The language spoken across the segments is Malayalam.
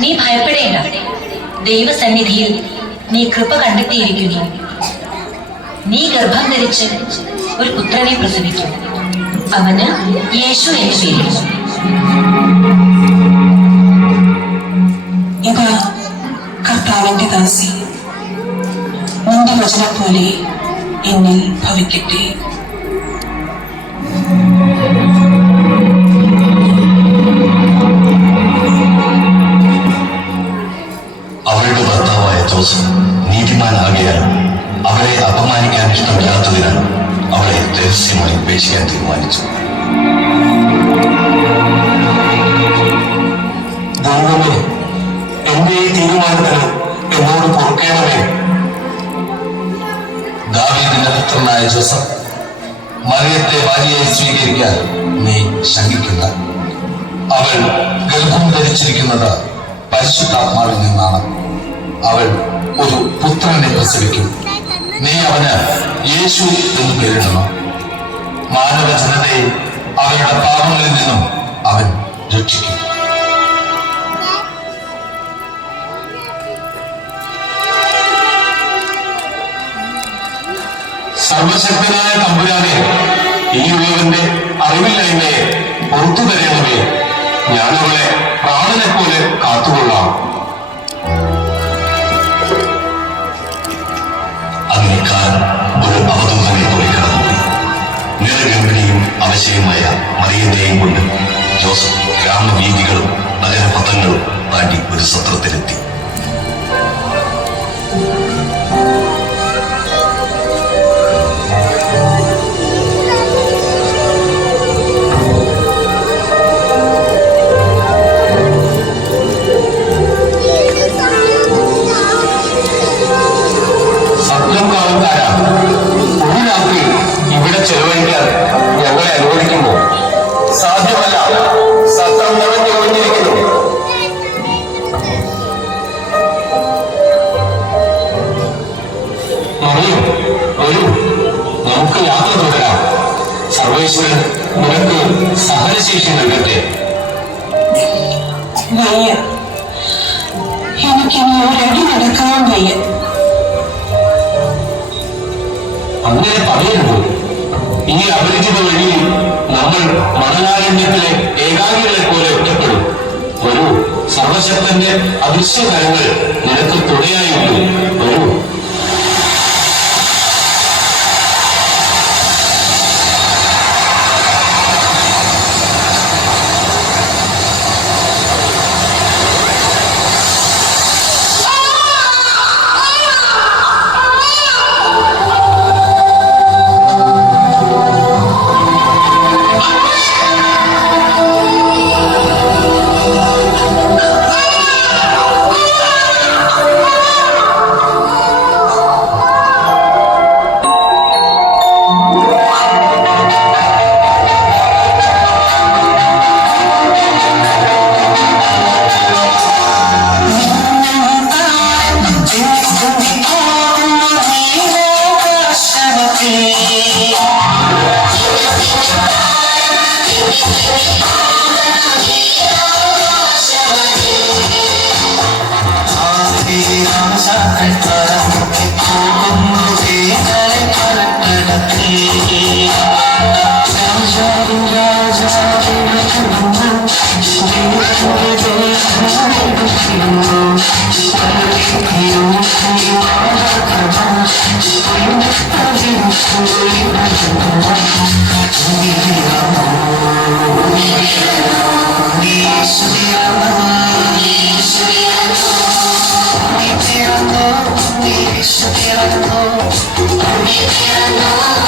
നീ ഭയപ്പെടേണ്ട. ദൈവസന്നിധിയിൽ നീ കൃപ കണ്ടെത്തിയിരിക്കുന്നു. നീ ഗർഭം ധരിച്ച് ഒരു പുത്രനെ പ്രസവിക്കും. അവന് യേശു എന്ന് പേരിടും. ഇതാ കർത്താവിന്റെ ദാസി, നിന്റെ വചനം പോലെ എന്നിൽ ഭവിക്കട്ടെ. അവളുടെ ഭർത്താവായ ജോസഫ് നീതിമാനാകിയാൽ അവളെ അപമാനിക്കാൻ ഇഷ്ടമില്ലാത്തതിനാൽ അവളെ രഹസ്യമായി ഉപേക്ഷിക്കാൻ തീരുമാനിച്ചു. ദൈവമേ, എന്റെ ഈ തീരുമാനത്തിന് എന്നോട് പൊറുക്കേണമേ. ദാവീദിന്റെ പുത്രനായ ജോസഫ്, മറിയത്തെ ഭാര്യയായി സ്വീകരിക്കാൻ നീ ശങ്കിക്കുന്ന. അവൾ ഗർഭം ധരിച്ചിരിക്കുന്നത് പരിശുദ്ധാത്മാവിൽ നിന്നാണ്. അവൾ ഒരു പുത്രനെ പ്രസവിക്കും. നീ അവന് യേശു എന്ന് പേരിടണം. മാനവ ജനതയെ അവരുടെ പാപങ്ങളിൽ നിന്നും അവൻ രക്ഷിക്കും. സർവശക്തനായ തമ്പുരാനെ, ഈ ഉള്ളവന്റെ അറിവില്ലായ്മയെ പുറത്തു തരണമേ. ഞാനവളെ പ്രാണനെ പോലെ കാത്തുകൊള്ളാം. അതിനേക്കാൾ ഒരു അവധൂതനെ പോലെ കടന്നുപോയി. നിറഗർഭിണിയും അവശയുമായ മറിയത്തെയും കൊണ്ട് ജോസഫ് ഗ്രാമവീഥികളും നഗരപഥങ്ങളും താണ്ടി ഒരു സത്രത്തിലെത്തി. ഇവിടെ ചെലവഴിക്കാൻ ഞങ്ങളെ അനുവദിക്കുമോ? സാധ്യമല്ല, സത്രം നിറഞ്ഞു ഒഴിഞ്ഞിരിക്കുന്നു. മറിയം, വരൂ, നമുക്ക് യാത്ര തുടരാം. സർവേശ്വരൻ നിനക്ക് സഹനശേഷി നൽകട്ടെ. വയ്യ, എനിക്കിനി ഒരടി നടക്കാൻ വയ്യ. അങ്ങനെ പറയരുത്. ഈ അപരിചിത വഴിയിൽ നമ്മൾ മണലാരണ്യത്തിലെ ഏകാംഗികളെ പോലെ ഒറ്റപ്പെടും. ഒരു സർവശക്തന്റെ അദൃശ്യകരങ്ങൾ നിനക്ക് തുണയായുള്ളൂ. ഒരു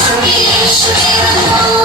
Should be